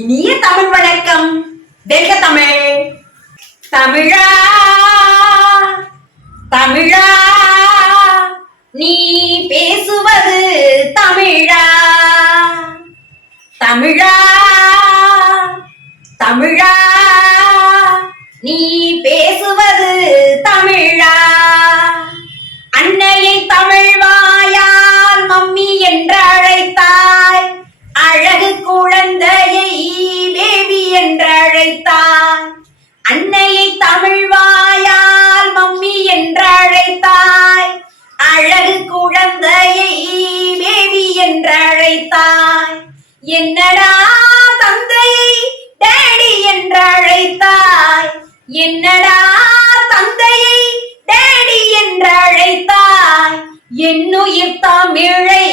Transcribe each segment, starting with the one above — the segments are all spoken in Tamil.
இனிய தமிழ் வணக்கம். வெல்க தமிழ். தமிழா தமிழா நீ பேசுவது தமிழா. தமிழா தமிழா நீ பேசுவது தமிழா. அன்னையை தமிழ் வாயால் மம்மி என்று அழைத்தாய். அழகு குழந்தையை பேபி என்று அழைத்தாய். அன்னையை தமிழ் வாயால் மம்மி என்று அழைத்தாய். அழகு குழந்தையை பேபி என்று அழைத்தாய். என்னடா தந்தையை டேடி என்று அழைத்தாய். என்னடா தந்தையை டேடி என்று அழைத்தாய். என்னுயிர் தமிழை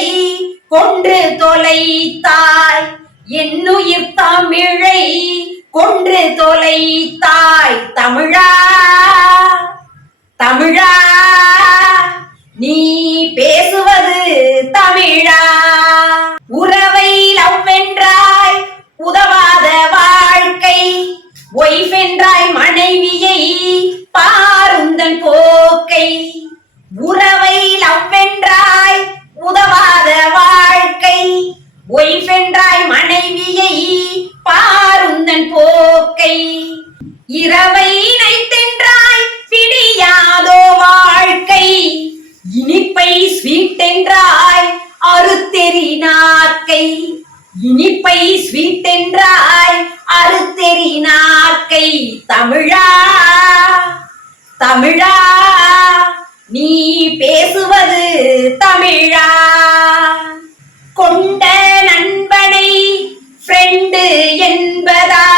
கொன்று தொலைத்தாய். என்னுயிர் தமிழை கொன்று தொலைத்தாய். தமிழா தமிழா நீ பேசுவது தமிழா. உறவை லவ் என்றாய் உதவாத வாழ்க்கை. ஒய்ஃப் என்றாய் மனைவியை பாருந்தன் போக்கை. உறவை லவ் என்றாய் உதவாத வாழ்க்கை. ஒய்ஃப் என்றாய் மனைவியை பாருந்தன் போக்கை. இரவை நைத்தென்றாய் பிடியாதோ வாழ்க்கை. இனிப்பை ஸ்வீட் என்றாய் அறுத்தெறி நாக்கை. இனிப்பை ஸ்வீட் என்றாய் அறுத்தெறி நாக்கை. தமிழா தமிழா நீ பேசுவது தமிழா. கொண்ட நண்பனை ஃப்ரெண்டு என்பதா.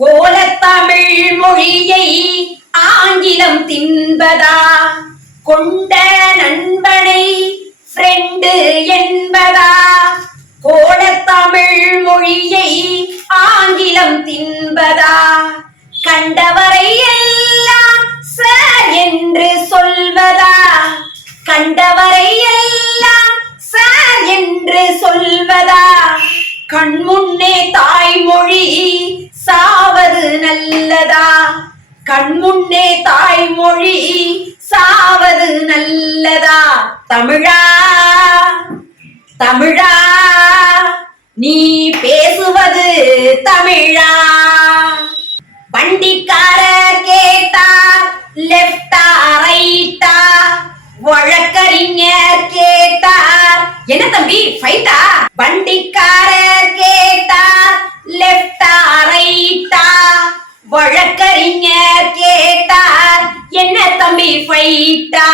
கோலத்தமிழ் மொழியை ஆங்கிலம் தின்பதா. கொண்ட நண்பனை ஃப்ரெண்டு என்பதா. கோலத்தமிழ் மொழியை ஆங்கிலம் தின்பதா. கண்டவரை எல்லாம் சார் என்று சொல்வதா. கண்டவரை எல்லாம் சார் என்று சொல்வதா. கண்முன்னே தாய்மொழி சாவது நல்லதா. கண்முன்னே தாய்மொழி சாவது நல்லதா. தமிழா தமிழா நீ பேசுவது தமிழா. வண்டிக்காரர் கேட்டார் லெப்டா ரைட்டா. வழக்கறிஞர் கேட்டார் என்ன தம்பி ஃபைட்டா. வண்டிக்காரர் கேட்டார் லெப்டா ரைட்டா. வழக்கறிஞர் கேட்டார் என்ன தம்பி ஃபைட்டா.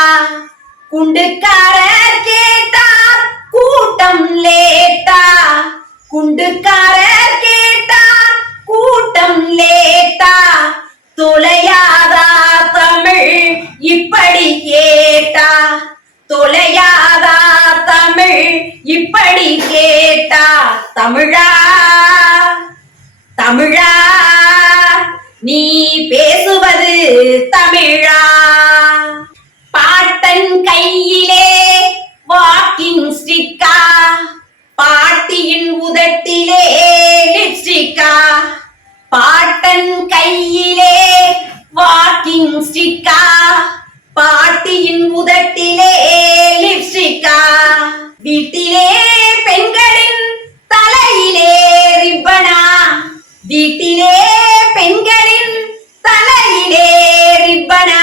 குண்டுக்காரர் கேட்டார் கூட்டம் லேட்டா. குண்டுக்காரர் கேட்டார் கூட்டம் லேட்டா. தொலையாதா தமிழ் இப்படி கேட்டா. தொலையாதா தமிழ் இப்படி கேட்டா. தமிழா தமிழா நீ பேசுவது தமிழா. பாட்டன் கையிலே வாக்கிங் ஸ்டிக்கா. பாட்டியின் உதட்டிலே லிப்ஸ்டிக்கா. பாட்டன் கையிலே வாக்கிங் ஸ்டிக்கா. பாட்டியின் உதட்டிலே லிப்ஸ்டிக்கா. வீட்டிலே பெண்களின் தலையிலே ரிப்பனா. வீட்டிலே பெண்களின் தலையிலே ரிப்பனா.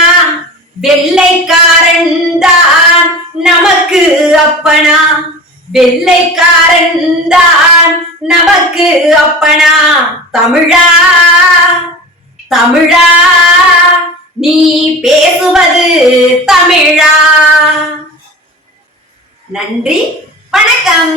வெள்ளைக்காரன் தான் நமக்கு அப்பனா. வெள்ளைக்காரன் தான் நமக்கு அப்பனா. தமிழா தமிழா நீ பேசுவது தமிழா. நன்றி வணக்கம்.